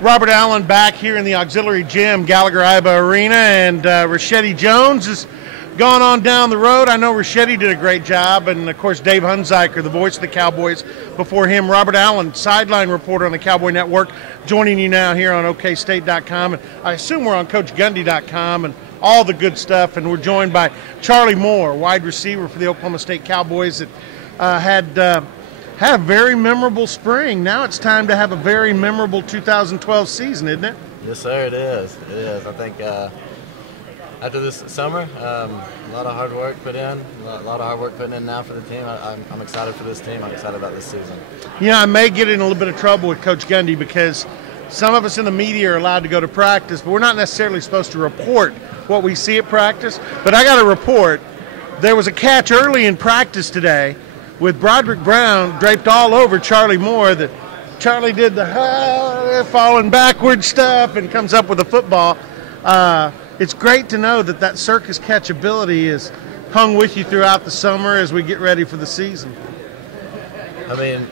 Robert Allen back here in the auxiliary gym, Gallagher-Iba Arena, and Rashedi Jones is gone on down the road. I know Rashedi did a great job, and of course Dave Hunziker, the voice of the Cowboys. Before him, Robert Allen, sideline reporter on the Cowboy Network, joining you now here on OKState.com, and I assume we're on CoachGundy.com and all the good stuff. And we're joined by Charlie Moore, wide receiver for the Oklahoma State Cowboys, that had a very memorable spring. Now it's time to have a very memorable 2012 season, isn't it? Yes, sir, it is. It is. I think after this summer, a lot of hard work put in, a lot of hard work putting in now for the team. I'm excited for this team. I'm excited about this season. I may get in a little bit of trouble with Coach Gundy because some of us in the media are allowed to go to practice, but we're not necessarily supposed to report what we see at practice. But I got to report, there was a catch early in practice today with Broderick Brown draped all over Charlie Moore, that Charlie did the falling backward stuff and comes up with a football. It's great to know that circus catchability is hung with you throughout the summer as we get ready for the season. I mean,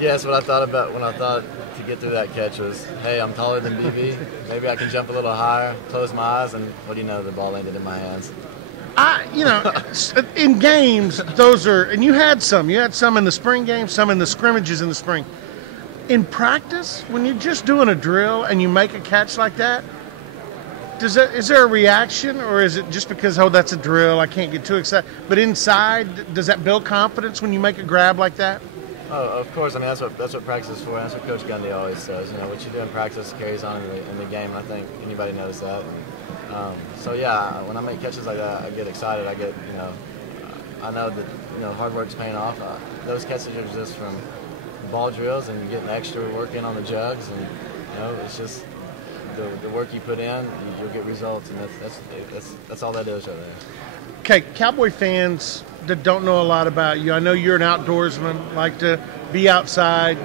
yes, what I thought about when I thought to get through that catch was, hey, I'm taller than BB. Maybe I can jump a little higher, close my eyes, and what do you know, the ball landed in my hands. In games, those are, and you had some in the spring game, some in the scrimmages in the spring. In practice, when you're just doing a drill and you make a catch like that, is there a reaction, or is it just because, oh, that's a drill, I can't get too excited? But inside, does that build confidence when you make a grab like that? Oh, of course. I mean, that's what practice is for. That's what Coach Gundy always says. What you do in practice carries on in the game. And I think anybody knows that. So yeah, when I make catches like that, I get excited. I get, I know that hard work's paying off. Those catches are just from ball drills and getting extra work in on the jugs, and it's just the work you put in, you'll get results, and that's all that is right there. Okay, Cowboy fans that don't know a lot about you, I know you're an outdoorsman, like to be outside,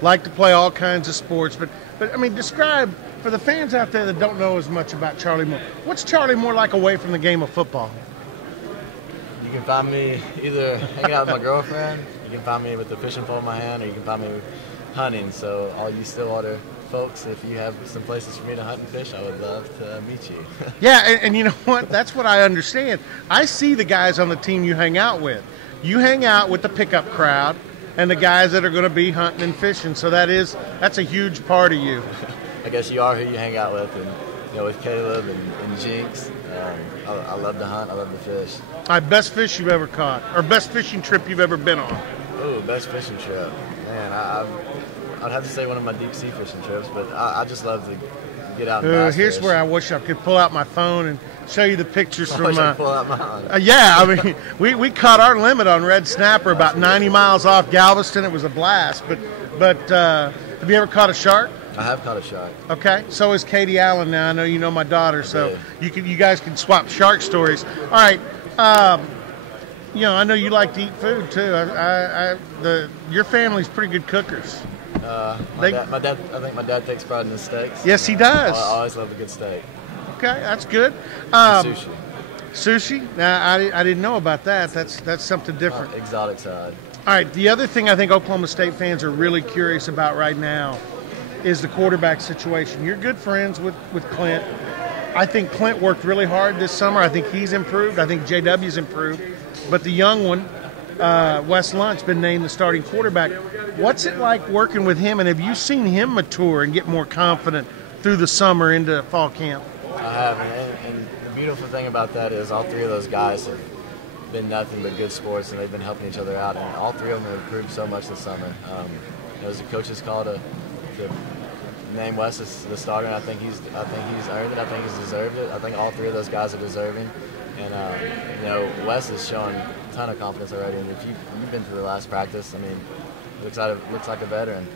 like to play all kinds of sports, but I mean, describe for the fans out there that don't know as much about Charlie Moore. What's Charlie Moore like away from the game of football? You can find me either hanging out with my girlfriend, you can find me with the fishing pole in my hand, or you can find me hunting. So all you Stillwater folks, if you have some places for me to hunt and fish, I would love to meet you. Yeah, and you know what? That's what I understand. I see the guys on the team you hang out with. You hang out with the pickup crowd and the guys that are going to be hunting and fishing. So that's a huge part of you. I guess you are who you hang out with, and with Caleb and Jinx. I love to hunt. I love to fish. All right, best fish you've ever caught, or best fishing trip you've ever been on? Oh, best fishing trip. Man, I'd have to say one of my deep sea fishing trips, but I just love to get out and bass here's fish. where I wish I could pull out my phone and show you the pictures I from. wish I could pull out mine. Yeah, I mean, we caught our limit on red snapper about 90 miles off Galveston. It was a blast. But have you ever caught a shark? I have caught a shark. Okay, so is Katie Allen now. I know you know my daughter, so you guys can swap shark stories. All right. I know you like to eat food too. Your family's pretty good cookers. My dad. I think my dad takes pride in his steaks. Yes, he does. I always love a good steak. Okay, that's good. Sushi. Sushi? Now, I didn't know about that. That's something different. Exotic side. All right, the other thing I think Oklahoma State fans are really curious about right now is the quarterback situation. You're good friends with Clint. I think Clint worked really hard this summer. I think he's improved. I think JW's improved. But the young one, Wes Lunt's been named the starting quarterback. What's it like working with him, and have you seen him mature and get more confident through the summer into fall camp? I have, and the beautiful thing about that is all three of those guys have been nothing but good sports, and they've been helping each other out, and all three of them have improved so much this summer. It was the coach's call to name Wes as the starter, and I think he's earned it. I think he's deserved it. I think all three of those guys are deserving. And Wes is showing a ton of confidence already. And if you've been through the last practice, I mean, looks like a veteran.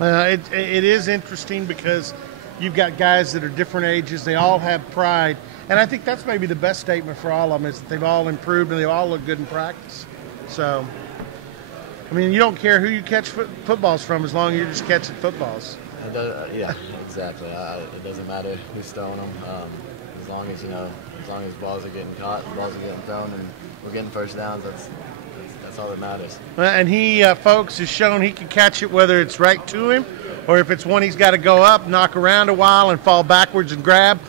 It is interesting because you've got guys that are different ages. They all have pride, and I think that's maybe the best statement for all of them is that they've all improved and they all look good in practice. So, I mean, you don't care who you catch footballs from as long as you're just catching footballs. Yeah, exactly. It doesn't matter who's throwing them. As long as balls are getting caught, balls are getting thrown, and we're getting first downs, that's all that matters. And he, folks, has shown he can catch it whether it's right to him or if it's one he's got to go up, knock around a while, and fall backwards and grab.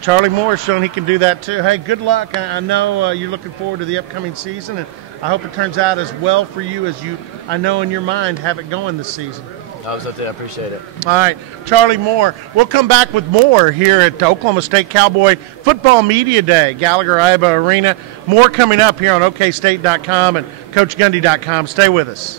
Charlie Moore has shown he can do that too. Hey, good luck. I know you're looking forward to the upcoming season, and I hope it turns out as well for you as you, I know in your mind, have it going this season. I appreciate it. All right, Charlie Moore. We'll come back with more here at Oklahoma State Cowboy Football Media Day, Gallagher-Iba Arena. More coming up here on OKState.com and CoachGundy.com. Stay with us.